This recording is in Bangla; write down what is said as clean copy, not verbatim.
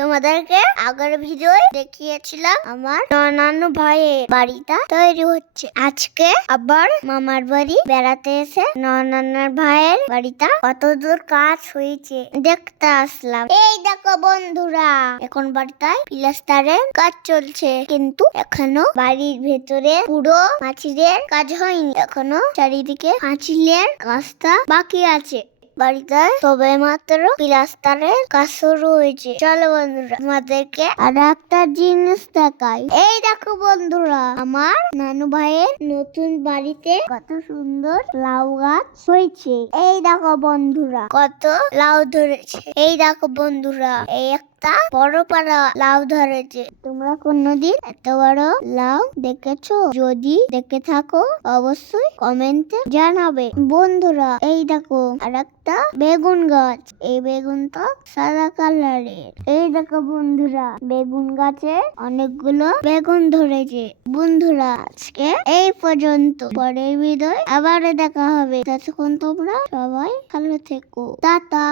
তোমাদেরকে আগের ভিডিও দেখিয়েছিলাম আমার নানু ভাইয়ের বাড়িটা তৈরি হচ্ছে। আজকে আবার মামার বাড়ি বেড়াতে এসে নানার ভাইয়ের বাড়িটা কতদূর কাজ হয়েছে দেখতে আসলাম। এই দেখো বন্ধুরা, এখন বাড়িটায় প্লাস্টারের কাজ চলছে, কিন্তু এখনো বাড়ির ভেতরে পুরো পাঁচিলের কাজ হয়নি। এখনো চারিদিকে পাঁচিলের কাজটা বাকি আছে। বাড়িতে তবে মাত্র প্লাস্টারের কাজ শুরু হয়েছে। চলো বন্ধুরা, তোমাদেরকে আর একটা জিনিস দেখাই। এই দেখো বন্ধুরা, আমার নানু ভাইয়ের নতুন বাড়িতে কত সুন্দর লাউ গাছ হয়েছে। এই দেখো বন্ধুরা, কত লাউ ধরেছে। এই দেখো বন্ধুরা, এই একটা বড় পাড়া লাউ ধরেছে। তোমরা কোনদিন এত বড় লাউ দেখেছো? যদি দেখে থাকো অবশ্যই কমেন্টে জানাবে। বন্ধুরা এই দেখো আর একটা বেগুন গাছ। এই বেগুনটা সাদা কালারের। এই দেখো বন্ধুরা, বেগুন গাছে অনেকগুলো বেগুন ধরেছে। বন্ধুরা আজকে এই পর্যন্ত, পরের ভিডিও আবার দেখা হবে। ততক্ষণ তোমরা সবাই ভালো থেকো। টাটা।